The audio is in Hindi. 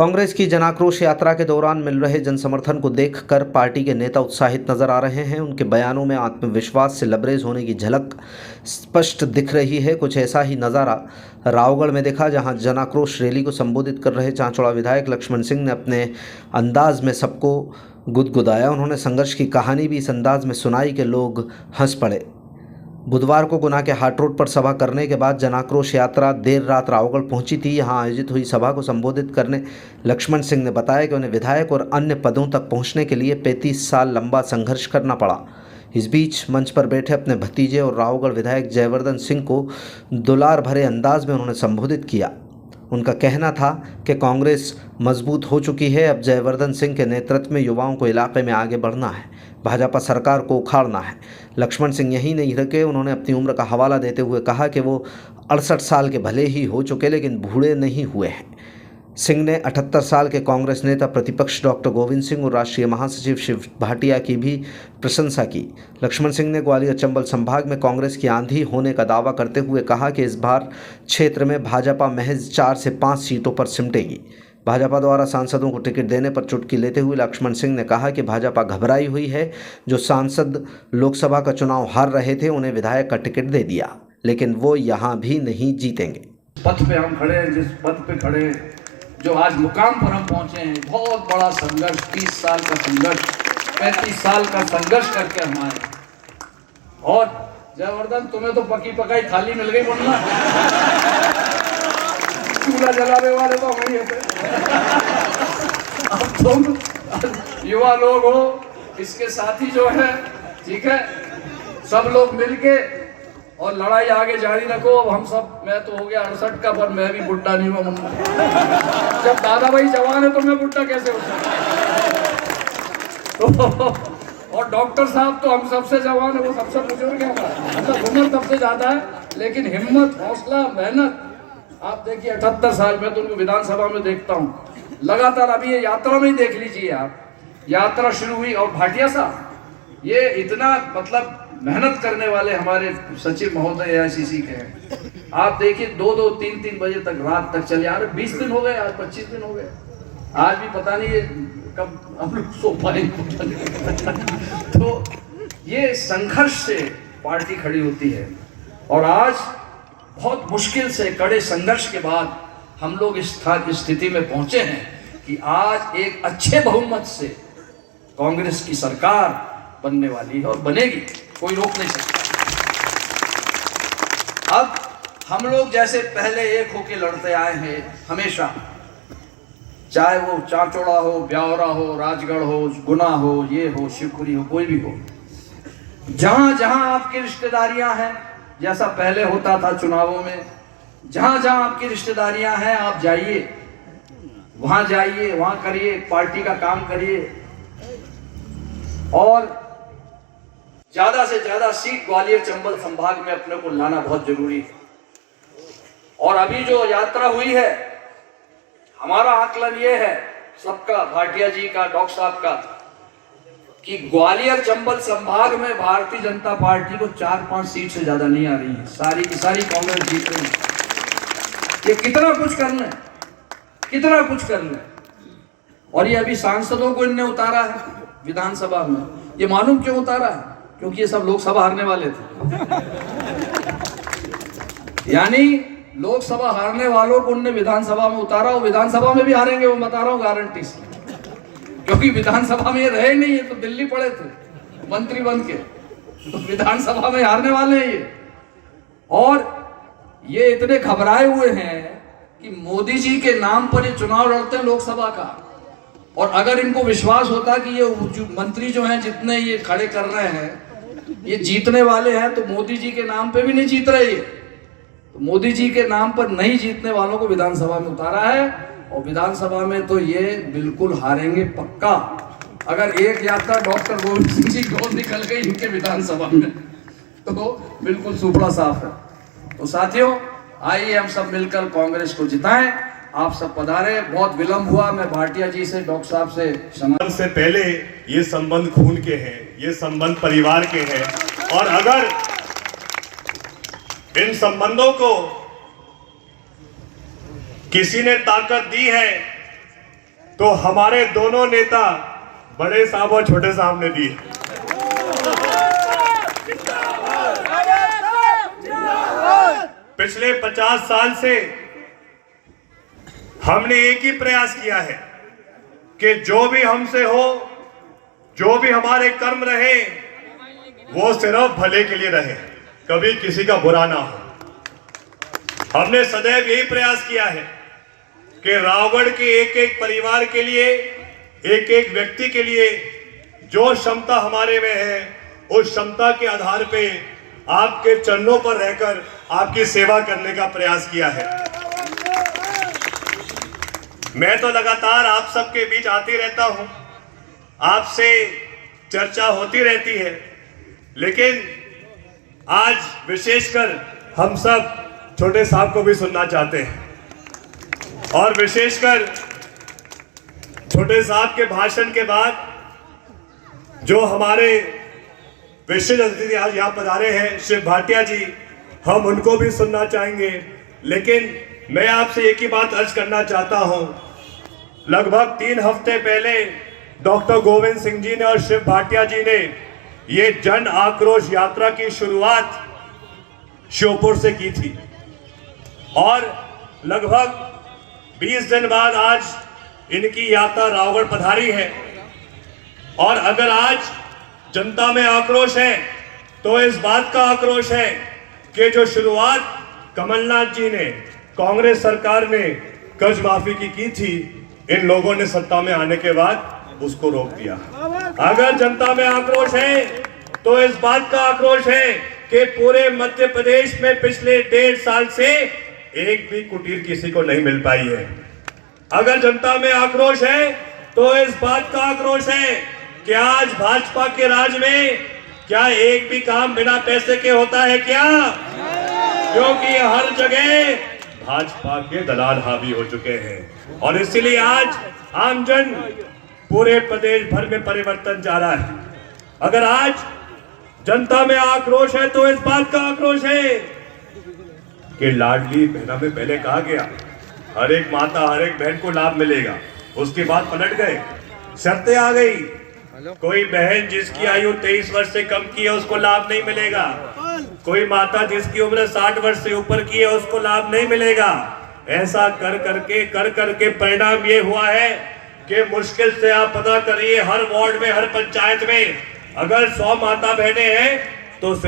कांग्रेस की जनाक्रोश यात्रा के दौरान मिल रहे जनसमर्थन को देखकर पार्टी के नेता उत्साहित नजर आ रहे हैं। उनके बयानों में आत्मविश्वास से लबरेज होने की झलक स्पष्ट दिख रही है। कुछ ऐसा ही नज़ारा रावगढ़ में देखा, जहां जनाक्रोश रैली को संबोधित कर रहे चांचौड़ा विधायक लक्ष्मण सिंह ने अपने अंदाज में सबको गुदगुदाया। उन्होंने संघर्ष की कहानी भी इस अंदाज में सुनाई कि लोग हंस पड़े। बुधवार को गुना के हाट रोड पर सभा करने के बाद जनाक्रोश यात्रा देर रात रावगढ़ पहुंची थी। यहां आयोजित हुई सभा को संबोधित करने लक्ष्मण सिंह ने बताया कि उन्हें विधायक और अन्य पदों तक पहुंचने के लिए 35 साल लंबा संघर्ष करना पड़ा। इस बीच मंच पर बैठे अपने भतीजे और रावगढ़ विधायक जयवर्धन सिंह को दुलार भरे अंदाज में उन्होंने संबोधित किया। उनका कहना था कि कांग्रेस मजबूत हो चुकी है, अब जयवर्धन सिंह के नेतृत्व में युवाओं को इलाके में आगे बढ़ना है, भाजपा सरकार को उखाड़ना है। लक्ष्मण सिंह यही नहीं रुके, उन्होंने अपनी उम्र का हवाला देते हुए कहा कि वो 68 साल के भले ही हो चुके लेकिन बूढ़े नहीं हुए हैं। सिंह ने 78 साल के कांग्रेस नेता प्रतिपक्ष डॉक्टर गोविंद सिंह और राष्ट्रीय महासचिव शिव भाटिया की भी प्रशंसा की। लक्ष्मण सिंह ने ग्वालियर चंबल संभाग में कांग्रेस की आंधी होने का दावा करते हुए कहा कि इस बार क्षेत्र में भाजपा महज 4 से 5 सीटों पर सिमटेगी। भाजपा द्वारा सांसदों को टिकट देने पर चुटकी लेते हुए लक्ष्मण सिंह ने कहा कि भाजपा घबराई हुई है। जो सांसद लोकसभा का चुनाव हार रहे थे उन्हें विधायक का टिकट दे दिया, लेकिन वो यहाँ भी नहीं जीतेंगे। पथ पे हम खड़े हैं, जिस पथ पे खड़े, जो आज मुकाम पर हम पहुंचे हैं, बहुत बड़ा संघर्ष, 30 साल का संघर्ष, 35 साल का संघर्ष करके हम आए। और जयवर्धन, तुम्हें तो पकी पकाई थाली मिल गई बोलना, चूल्हा जलाने वाले तो वही है। अब तुम युवा लोग हो, इसके साथी जो है, ठीक है, सब लोग मिलके और लड़ाई आगे जारी रखो। अब हम सब, मैं तो हो गया 68 का, पर मैं भी बुढ़ा नहीं हुआ। जब दादा भाई जवान है तो मैं बुढ़ा कैसे हो सकता? तो और डॉक्टर साहब तो हम सबसे जवान है, वो सबसे बुजुर्ग है, मतलब उम्र सबसे ज्यादा है, लेकिन हिम्मत, हौसला, मेहनत, आप देखिए 78 साल में तो उनको विधानसभा में देखता हूँ लगातार। अभी ये यात्रा में ही देख लीजिए आप, यात्रा शुरू हुई और भाटिया साहब ये इतना मतलब मेहनत करने वाले हमारे सचिव महोदय AICC के हैं। आप देखिए 2-2, 3-3 बजे तक, रात तक चले आ रहे। 20 दिन हो गए, आज 25 दिन हो गए, आज भी पता नहीं ये कब हम लोग सो पाएंगे। तो ये संघर्ष से पार्टी खड़ी होती है और आज बहुत मुश्किल से कड़े संघर्ष के बाद हम लोग इस स्थिति में पहुंचे हैं कि आज एक अच्छे बहुमत से कांग्रेस की सरकार बनने वाली है और बनेगी, कोई रोक नहीं सकता। अब हम लोग जैसे पहले एक होके लड़ते आए हैं हमेशा, चाहे वो चांचौड़ा हो, ब्यावरा हो, राजगढ़ हो, गुना हो, ये हो, शिवपुरी हो, कोई भी हो, जहां जहां आपकी रिश्तेदारियां हैं, जैसा पहले होता था चुनावों में, जहां जहां आपकी रिश्तेदारियां हैं, आप जाइए, वहां जाइए, वहां करिए, पार्टी का काम करिए और ज्यादा से ज्यादा सीट ग्वालियर चंबल संभाग में अपने को लाना बहुत जरूरी है। और अभी जो यात्रा हुई है, हमारा आकलन ये है सबका, भाटिया जी का, डॉक्टर साहब का, कि ग्वालियर चंबल संभाग में भारतीय जनता पार्टी को 4-5 सीट से ज्यादा नहीं आ रही है, सारी की सारी कांग्रेस जीत रही है। ये कितना कुछ कर लें, कितना कुछ कर लें। और ये अभी सांसदों को इनने उतारा है विधानसभा में, ये मालूम क्यों उतारा है? क्योंकि ये सब लोकसभा हारने वाले थे। यानी लोकसभा हारने वालों को उनने विधानसभा में उतारा, और विधानसभा में भी हारेंगे, वो बता रहा हूं गारंटी से, क्योंकि विधानसभा में ये रहे नहीं, ये तो दिल्ली पड़े थे मंत्री बन के, तो विधानसभा में हारने वाले हैं ये। और ये इतने घबराए हुए हैं कि मोदी जी के नाम पर ये चुनाव लड़ते हैं लोकसभा का। और अगर इनको विश्वास होता कि ये मंत्री जो हैं, जितने ये खड़े कर रहे हैं, ये जीतने वाले हैं, तो मोदी जी के नाम पे भी नहीं जीत रहे ये। तो मोदी जी के नाम पर नहीं जीतने वालों को विधानसभा में उतारा है, और विधानसभा में तो ये बिल्कुल हारेंगे पक्का। अगर एक यात्रा डॉक्टर गोविंद सिंह जी को निकल गई इनके विधानसभा में, तो बिल्कुल सुपड़ा साफ है। तो साथियों, आइए हम सब मिलकर कांग्रेस को जिताएं। आप सब पधारे, बहुत विलंब हुआ, मैं भाटिया जी से, डॉक्टर साहब से क्षमा से पहले ये संबंध खून के हैं, ये संबंध परिवार के हैं, और अगर इन संबंधों को किसी ने ताकत दी है तो हमारे दोनों नेता बड़े साहब और छोटे साहब ने दिए। पिछले 50 साल से हमने एक ही प्रयास किया है कि जो भी हमसे हो, जो भी हमारे कर्म रहे, वो सिर्फ भले के लिए रहे, कभी किसी का बुरा ना हो। हमने सदैव यही प्रयास किया है कि रावगढ़ के एक एक परिवार के लिए, एक एक व्यक्ति के लिए जो क्षमता हमारे में है, उस क्षमता के आधार पे आपके चरणों पर रहकर आपकी सेवा करने का प्रयास किया है। मैं तो लगातार आप सबके बीच आती रहता हूं, आपसे चर्चा होती रहती है, लेकिन आज विशेषकर हम सब छोटे साहब को भी सुनना चाहते हैं। और विशेषकर छोटे साहब के भाषण के बाद जो हमारे विशेष अतिथि आज यहाँ पधारे हैं शिव भाटिया जी, हम उनको भी सुनना चाहेंगे। लेकिन मैं आपसे एक ही बात अर्ज करना चाहता हूं। लगभग 3 हफ्ते पहले डॉक्टर गोविंद सिंह जी ने और शिव भाटिया जी ने ये जन आक्रोश यात्रा की शुरुआत श्योपुर से की थी और लगभग 20 दिन बाद आज इनकी यात्रा रावगढ़ पधारी है। और अगर आज जनता में आक्रोश है तो इस बात का आक्रोश है कि जो शुरुआत कमलनाथ जी ने, कांग्रेस सरकार ने कर्ज माफी की थी, इन लोगों ने सत्ता में आने के बाद उसको रोक दिया। अगर जनता में आक्रोश है तो इस बात का आक्रोश है कि पूरे मध्य प्रदेश में पिछले 1.5 साल से एक भी कुटीर किसी को नहीं मिल पाई है। अगर जनता में आक्रोश है तो इस बात का आक्रोश है कि आज भाजपा के राज में क्या एक भी काम बिना पैसे के होता है क्या? क्योंकि हर जगह भाजपा के दलाल हावी हो चुके हैं और इसीलिए आज आमजन पूरे प्रदेश भर में परिवर्तन जा रहा है। अगर आज जनता में आक्रोश है तो इस बात का आक्रोश है कि लाडली बहना में पहले कहा गया हर एक माता, हर एक बहन को लाभ मिलेगा, उसके बाद पलट गए, शर्तें आ गई, कोई बहन जिसकी आयु 23 वर्ष से कम की है उसको लाभ नहीं मिलेगा, कोई माता जिसकी उम्र 60 वर्ष से ऊपर की है उसको लाभ नहीं मिलेगा। ऐसा कर करके परिणाम ये हुआ है कि मुश्किल से आप पता करिए हर वार्ड में, हर पंचायत में अगर 100 माता बहनें हैं तो सिर्फ